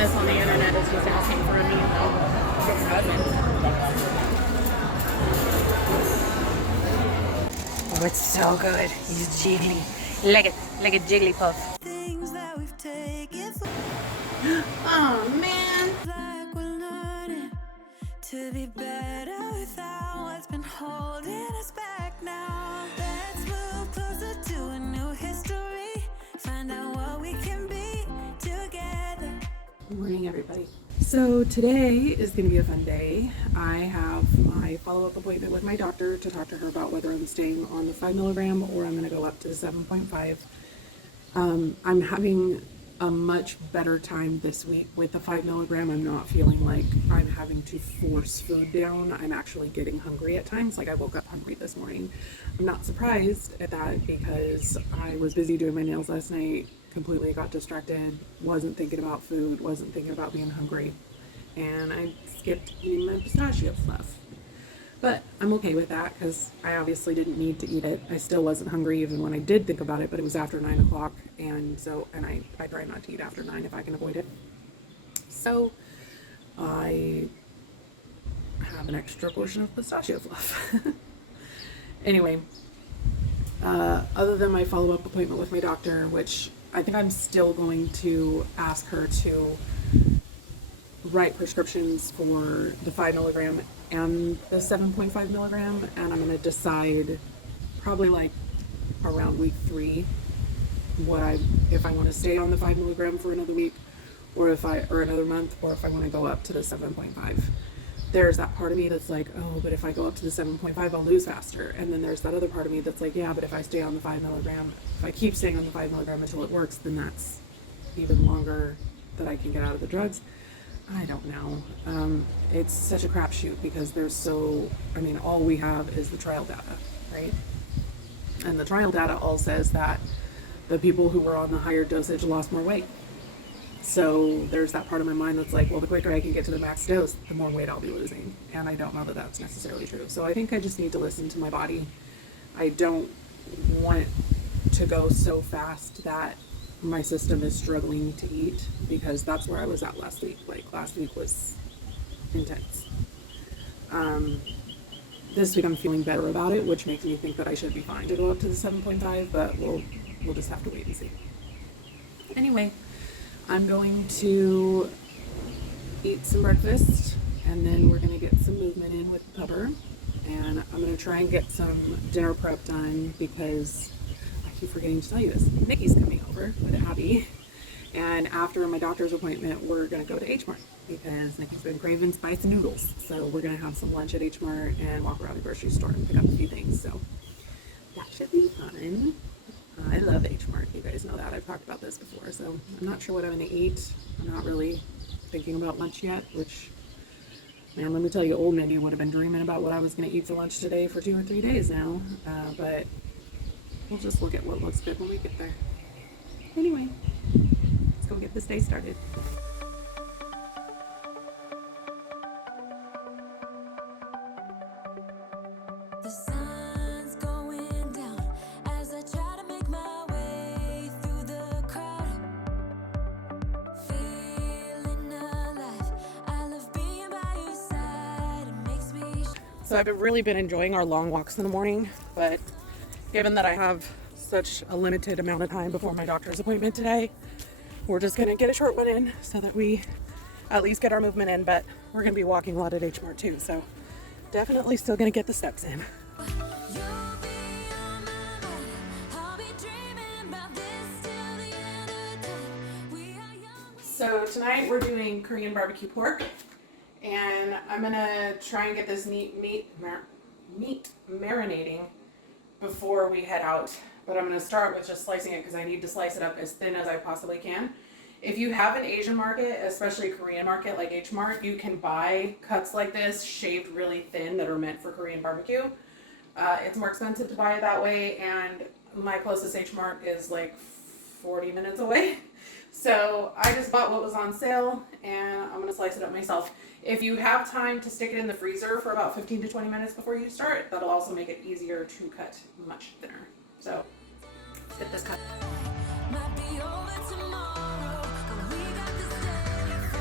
this on the internet is just asking for a meal. Oh, it's so good. He's jiggly. Like a Jigglypuff. Oh man. To be better without what's been holding us back now. Let's move closer to a new history. Find out what we can be together. Good morning, everybody. So today is going to be a fun day. I have my follow-up appointment with my doctor to talk to her about whether I'm staying on the 5 milligram or I'm going to go up to the 7.5. I'm having a much better time this week with the 5 milligram. I'm not feeling like I'm having to force food down. I'm actually getting hungry at times. Like I woke up hungry this morning. I'm not surprised at that because I was busy doing my nails last night, completely got distracted, wasn't thinking about food, wasn't thinking about being hungry, and I skipped eating my pistachio fluff. But I'm okay with that because I obviously didn't need to eat it. I still wasn't hungry even when I did think about it, but it was after 9 o'clock, and I try not to eat after 9 if I can avoid it. So I have an extra portion of pistachio fluff. Anyway, other than my follow-up appointment with my doctor, which I think I'm still going to ask her to write prescriptions for the 5 milligram and the 7.5 milligram, and I'm going to decide probably like around week 3 if I want to stay on the 5 milligram for another week or another month, or if I want to go up to the 7.5. There's that part of me that's like, oh, but if I go up to the 7.5 I'll lose faster, and then there's that other part of me that's like, yeah, but if I stay on the 5 milligram, if I keep staying on the 5 milligram until it works, then that's even longer that I can get out of the drugs. I don't know. It's such a crapshoot because all we have is the trial data, right? And the trial data all says that the people who were on the higher dosage lost more weight. So there's that part of my mind that's like, well, the quicker I can get to the max dose, the more weight I'll be losing. And I don't know that that's necessarily true. So I think I just need to listen to my body. I don't want it to go so fast that my system is struggling to eat, because that's where I was at last week. Like last week was intense. This week I'm feeling better about it, which makes me think that I should be fine to go up to the 7.5, but we'll just have to wait and see. Anyway, I'm going to eat some breakfast, and then we're going to get some movement in with the pupper, and I'm going to try and get some dinner prep done because I keep forgetting to tell you this. Nikki's coming over with Abby, and after my doctor's appointment, we're going to go to HMART because Nikki's been craving spicy noodles. So we're going to have some lunch at HMART and walk around the grocery store and pick up a few things. So that should be fun. I love HMART. You guys know that. I've talked about this before. So I'm not sure what I'm going to eat. I'm not really thinking about lunch yet, which, man, let me tell you, old Mindy would have been dreaming about what I was going to eat for lunch today for 2 or 3 days now. But we'll just look at what looks good when we get there. Anyway, let's go get this day started. The sun's going down as I try to make my way through the crowd. Feeling alive. I love being by your side. It makes me. So I've really been enjoying our long walks in the morning, but given that I have such a limited amount of time before my doctor's appointment today, we're just going to get a short one in so that we at least get our movement in, but we're going to be walking a lot at HMART too, so definitely still going to get the steps in. So tonight we're doing Korean barbecue pork, and I'm going to try and get this meat marinating before we head out. But I'm going to start with just slicing it because I need to slice it up as thin as I possibly can. If you have an Asian market, especially a Korean market like HMART, you can buy cuts like this shaved really thin that are meant for Korean barbecue. It's more expensive to buy it that way, and my closest HMART is like 40 minutes away. So I just bought what was on sale, and I'm going to slice it up myself. If you have time to stick it in the freezer for about 15 to 20 minutes before you start, that'll also make it easier to cut much thinner. So let's get this cut. Might be over tomorrow, but we got this day.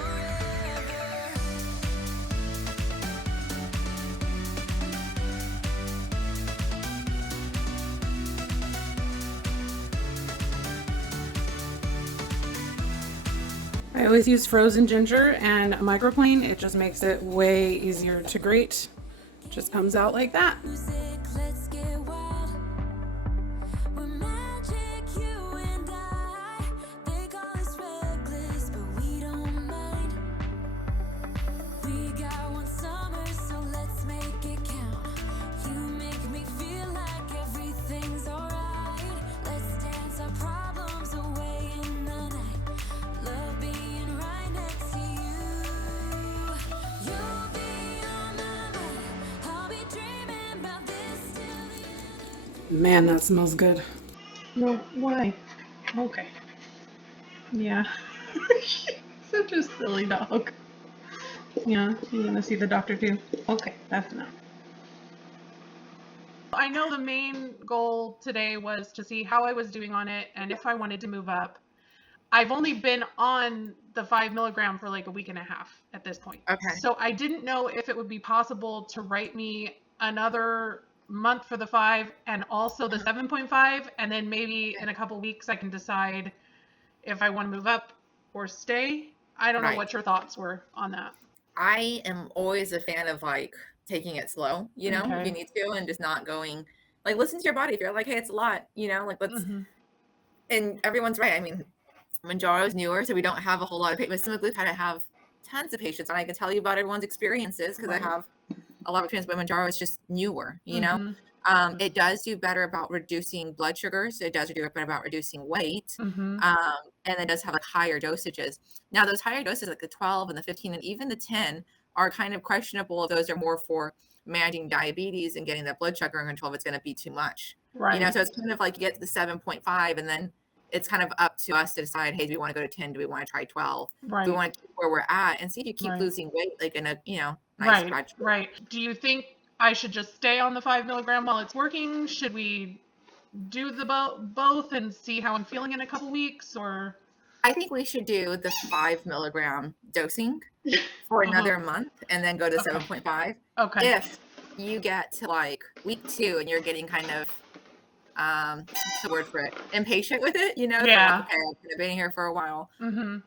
I always use frozen ginger and a microplane. It just makes it way easier to grate. Just comes out like that. Music, let's get wild. We're magic, you and I. They call us reckless, but we don't mind. We got one summer, so let's make it count. You make me feel like everything's alright. Let's dance our problems away in the night. Love being right next to you. You'll be on my mind. I'll be dreaming about this till the end. Man, that smells good. No, why? Okay. Yeah. Such a silly dog. Yeah, you want to see the doctor too? Okay, that's enough. I know the main goal today was to see how I was doing on it and if I wanted to move up. I've only been on the 5 milligram for like a week and a half at this point. Okay. So I didn't know if it would be possible to write me another month for the 5 and also the 7.5, and then maybe in a couple weeks I can decide if I want to move up or stay. I don't know Right. what your thoughts were on that. I am always a fan of like taking it slow, you know, if Okay. you need to, and just not going like listen to your body. If you're like, hey, it's a lot, you know, like let's. And everyone's right. I mean, Mounjaro is newer, so we don't have a whole lot of patients. Semaglutide, I have tons of patients, and I can tell you about everyone's experiences because Right. I have a lot of experience. But Mounjaro is just newer, you know. Mhm. It does do better about reducing blood sugars. It does do better about reducing weight. Mhm. And it does have like higher dosages. Now, those higher doses, like the 12 and the 15 and even the 10, are kind of questionable if those are more for managing diabetes and getting that blood sugar under control if it's going to be too much. Right. You know, so it's kind of like you get to the 7.5 and then it's kind of up to us to decide, hey, do we want to go to 10? Do we want to try 12? Right. Do we want to keep where we're at and see if you keep Right. losing weight, like in a, you know, nice Right. gradual. Right. Do you think I should just stay on the 5 milligram while it's working? Should we do the both and see how I'm feeling in a couple weeks, or? I think we should do the 5 milligram dosing for another month and then go to 7.5. Okay. If you get to like week 2 and you're getting kind of what's the word for it, impatient with it, you know, Yeah. like, okay, I've been here for a while. Mm-hmm.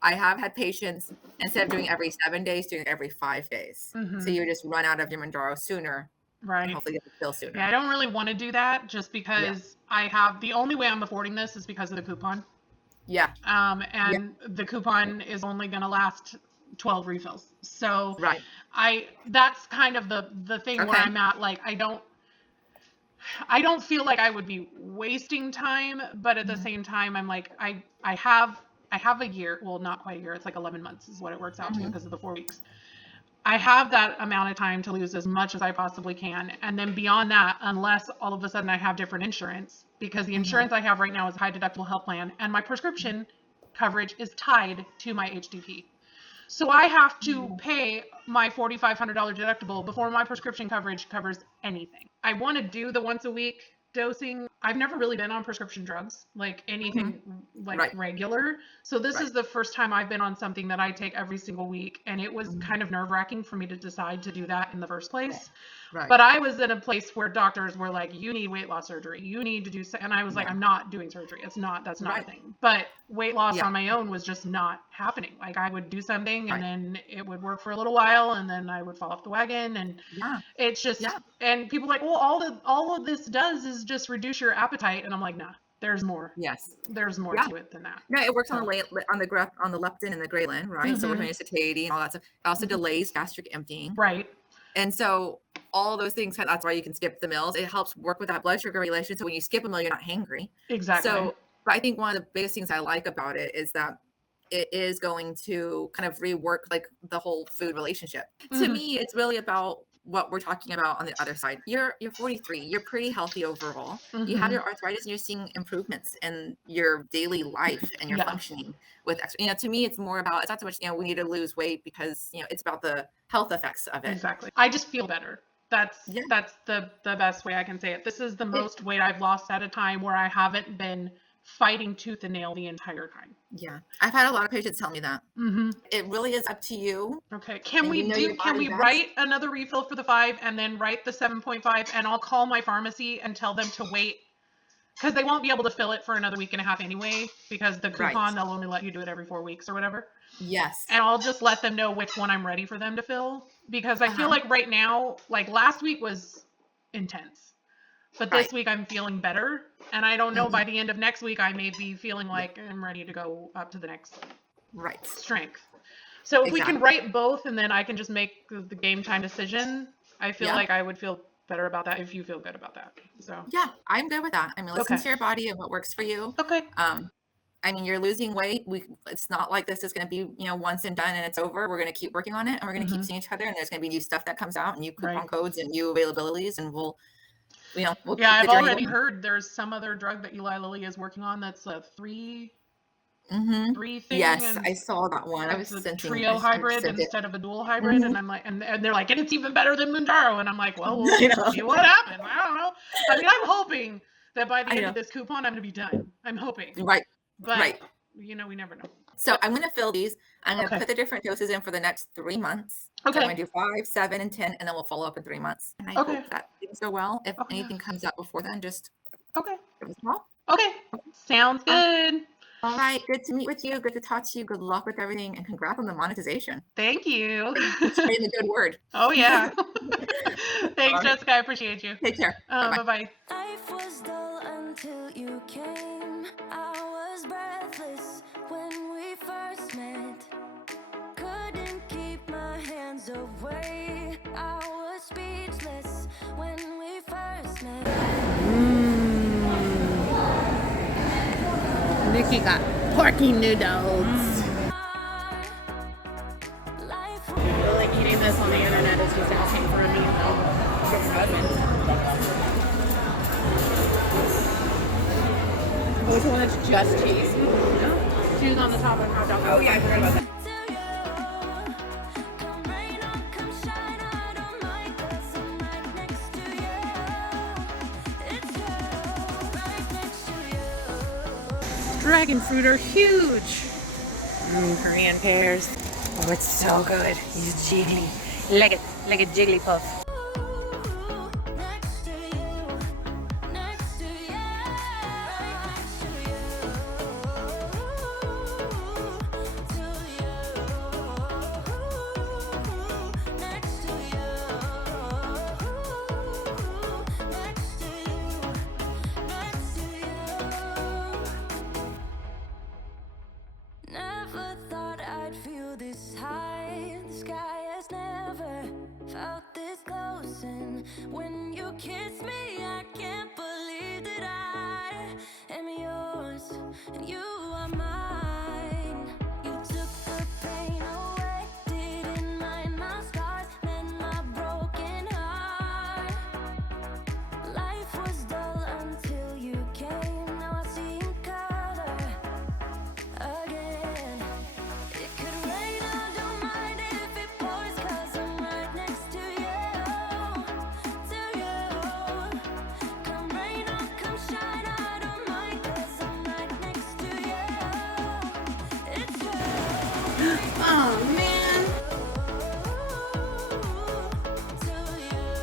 I have had patients, instead of doing every 7 days, doing every 5 days. Mhm. So you just run out of your Mounjaro sooner and Right. hopefully get the pill sooner. Yeah, I don't really want to do that just because I have the only way I'm affording this is because of the coupon. Yeah. And the coupon is only going to last 12 refills. So Right. that's kind of the thing where Okay. I'm at. Like, I don't feel like I would be wasting time, but at the same time, I'm like, I have a year. Well, not quite a year. It's like 11 months is what it works out to because of the 4 weeks. I have that amount of time to lose as much as I possibly can. And then beyond that, unless all of a sudden I have different insurance, because the insurance I have right now is a high deductible health plan, and my prescription coverage is tied to my HDP. So I have to pay my $4,500 deductible before my prescription coverage covers anything. I want to do the once a week dosing. I've never really been on prescription drugs, like anything like Right. regular. So this Right. is the first time I've been on something that I take every single week. And it was kind of nerve-wracking for me to decide to do that in the first place. Right. But I was in a place where doctors were like, you need weight loss surgery. You need to do, and I was like, I'm not doing surgery. That's not a Right. thing. But weight loss Yeah. on my own was just not happening. Like, I would do something and Right. then it would work for a little while and then I would fall off the wagon. And Yeah. it's just, Yeah. and people are like, well, all of this does is just reduce your appetite. And I'm like, nah, there's more. Yes. There's more Yeah. to it than that. No, it works on So- on the leptin and the ghrelin, right? So we're doing satiety and all that stuff. It also delays gastric emptying. Right. And so all those things, that's why you can skip the meals. It helps work with that blood sugar regulation. So when you skip a meal, you're not hangry. Exactly. So, but I think one of the biggest things I like about it is that it is going to kind of rework like the whole food relationship. To me, it's really about what we're talking about on the other side. You're 43. You're pretty healthy overall. You have your arthritis and you're seeing improvements in your daily life and your Yeah. functioning with extra. You know, to me, it's more about, it's not so much, you know, we need to lose weight because, you know, it's about the health effects of it. Exactly. I just feel better. That's Yeah. the best way I can say it. This is the most weight I've lost at a time where I haven't been fighting tooth and nail the entire time. Yeah. I've had a lot of patients tell me that. Mm-hmm. It really is up to you. Okay. Can And we you know your can body we best. write another refill for the 5 and then write the 7.5, and I'll call my pharmacy and tell them to wait because they won't be able to fill it for another week and a half anyway, because the Right. coupon, they'll only let you do it every 4 weeks or whatever. Yes. And I'll just let them know which one I'm ready for them to fill, because I feel like right now, like last week was intense, but this Right. week I'm feeling better. And I don't know, by the end of next week, I may be feeling like I'm ready to go up to the next Right. strength. So if we can Exactly. write both and then I can just make the game time decision, I feel Yeah. like I would feel better about that if you feel good about that. So Yeah, I'm good with that. I mean, listen Okay. to your body and what works for you. okay. I mean, you're losing weight. It's not like this is going to be, once and done and it's over. We're going to keep working on it, and we're going to keep seeing each other, and there's going to be new stuff that comes out, and new coupon Right. codes and new availabilities, and we'll Yeah, keep the I've journey already going. heard there's some other drug that Eli Lilly is working on that's a three thing. Yes, and I saw that one. I was it's a sensing trio I hybrid sent it. instead of a dual hybrid, and I'm like, and they're like, and it's even better than Mounjaro, and I'm like, well, I know. we'll see what happens. I don't know. I mean, I'm hoping that by the I end know. of this coupon, I'm gonna be done. I'm hoping, Right. but Right. we never know. So I'm going to fill these. I'm going to Okay. put the different doses in for the next 3 months. So Okay. I'm going to do 5, 7, and 10, and then we'll follow up in 3 months. And I Okay. hope that things go well. If Okay. anything comes up before then, just Okay. give us a call. Okay. Sounds good. All right. Good to meet with you. Good to talk to you. Good luck with everything. And congrats on the monetization. Thank you. Spreading the good word. Oh yeah. Thanks, right. Jessica. I appreciate you. Take care. Bye-bye. Bye-bye. Life was dull until you came. I was breathless when we first met. Couldn't keep my hands away. I was speechless when we first met. Nikki got porky noodles. Life Like eating this on the internet is just asking for a meal from your husband. Which one is just cheese? Choose on the top of the hot dog. Oh yeah, I forgot about that. to you. Come rain or come shine, I don't mind 'cause I'm right next to you. It's you, right next to you. Dragon fruit are huge. Korean pears. Oh, it's so good. He's jiggly. Like a jigglypuff. Next to you, next to you, right next to you, next to you, next to you. Never thought I'd feel this high. The sky has never felt this close. And when you kiss me, I can't believe that I am yours and you are mine. You took the pain away, didn't mind my scars, mend my broken heart. Life was dull until you came. Now I see in color again. It could rain, I don't mind if it pours, 'cause I'm right next to you, to you. Come rain or come shine, I don't mind 'cause I'm right next to you. It's you. Oh man. To you,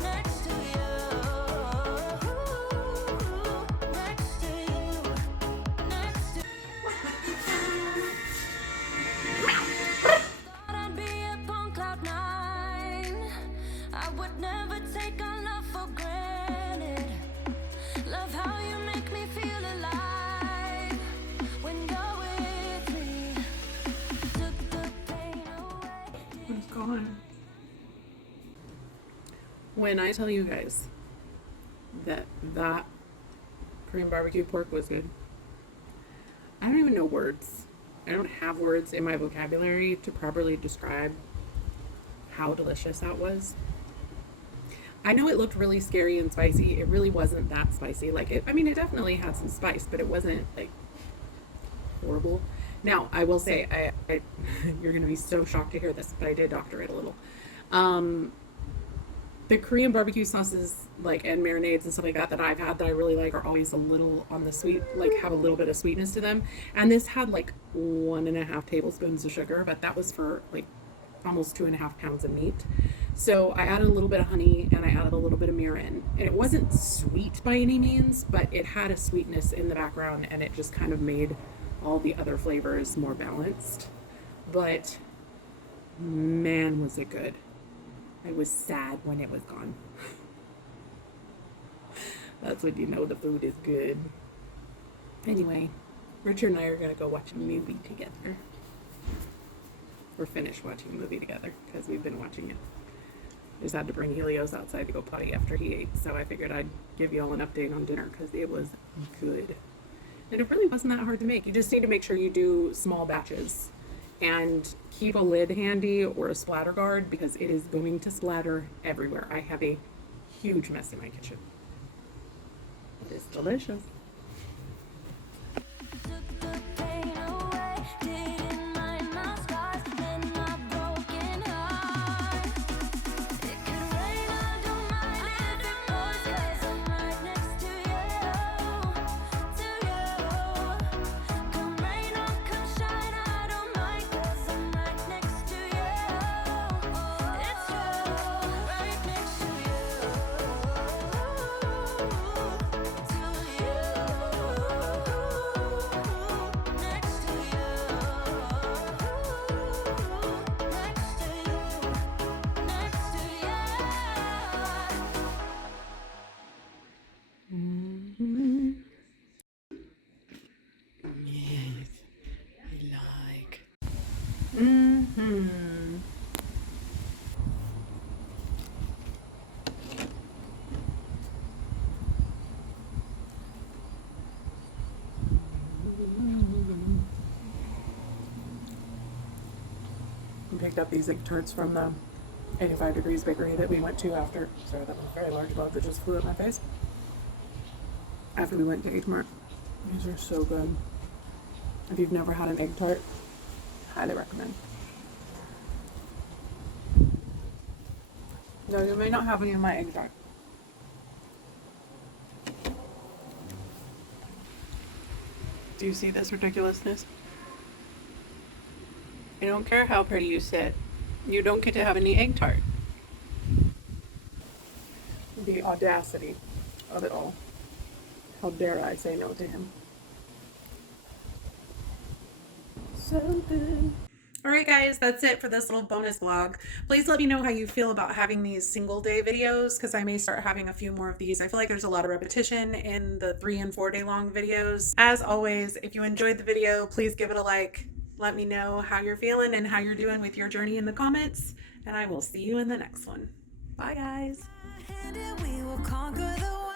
next to you, next to you, next to Thought I'd be up on cloud nine. I would never take our love for granted. Love how you make me feel alive when you're with me. Took the pain away. It's gone. When I tell you guys that Korean barbecue pork was good, I don't even know words. I don't have words in my vocabulary to properly describe how delicious that was. I know it looked really scary and spicy. It really wasn't that spicy. Like it definitely had some spice, but it wasn't like horrible. Now, I will say, I you're going to be so shocked to hear this, but I did doctor it a little. The Korean barbecue sauces, like, and marinades and stuff like that I've had that I really like are always a little on the sweet, like have a little bit of sweetness to them. And this had like 1.5 tablespoons of sugar, but that was for like almost 2.5 pounds of meat. So I added a little bit of honey and I added a little bit of mirin. And it wasn't sweet by any means, but it had a sweetness in the background and it just kind of made all the other flavors more balanced. But man, was it good. I was sad when it was gone. That's when you know the food is good. Anyway, Richard and I are going to go watch a movie together. Or finish watching a movie together because we've been watching it. Just had to bring Helios outside to go potty after he ate, so I figured I'd give you all an update on dinner because it was good. And it really wasn't that hard to make. You just need to make sure you do small batches and keep a lid handy or a splatter guard because it is going to splatter everywhere. I have a huge mess in my kitchen. It is delicious. Took the pain away, didn't mind my scars and my broken heart. It could rain, I don't mind if it pours, 'cause I'm right next to you. Come rain or come shine, I don't mind, 'cause I'm right next to you. It's true, right next to you. Yes, I like. Mm-hmm. We picked up these egg tarts from the 85 Degrees Bakery that we went to after. Sorry, that was a very large bug that just flew at my face. After we went to HMART. These are so good. If you've never had an egg tart, highly recommend. No, you may not have any of my egg tart. Do you see this ridiculousness? I don't care how pretty you sit. You don't get to have any egg tart. The audacity of it all. How dare I say no to him? So good. Alright guys, that's it for this little bonus vlog. Please let me know how you feel about having these single day videos because I may start having a few more of these. I feel like there's a lot of repetition in the 3 and 4 day long videos. As always, if you enjoyed the video, please give it a like. Let me know how you're feeling and how you're doing with your journey in the comments. And I will see you in the next one. Bye guys. And we will conquer the world.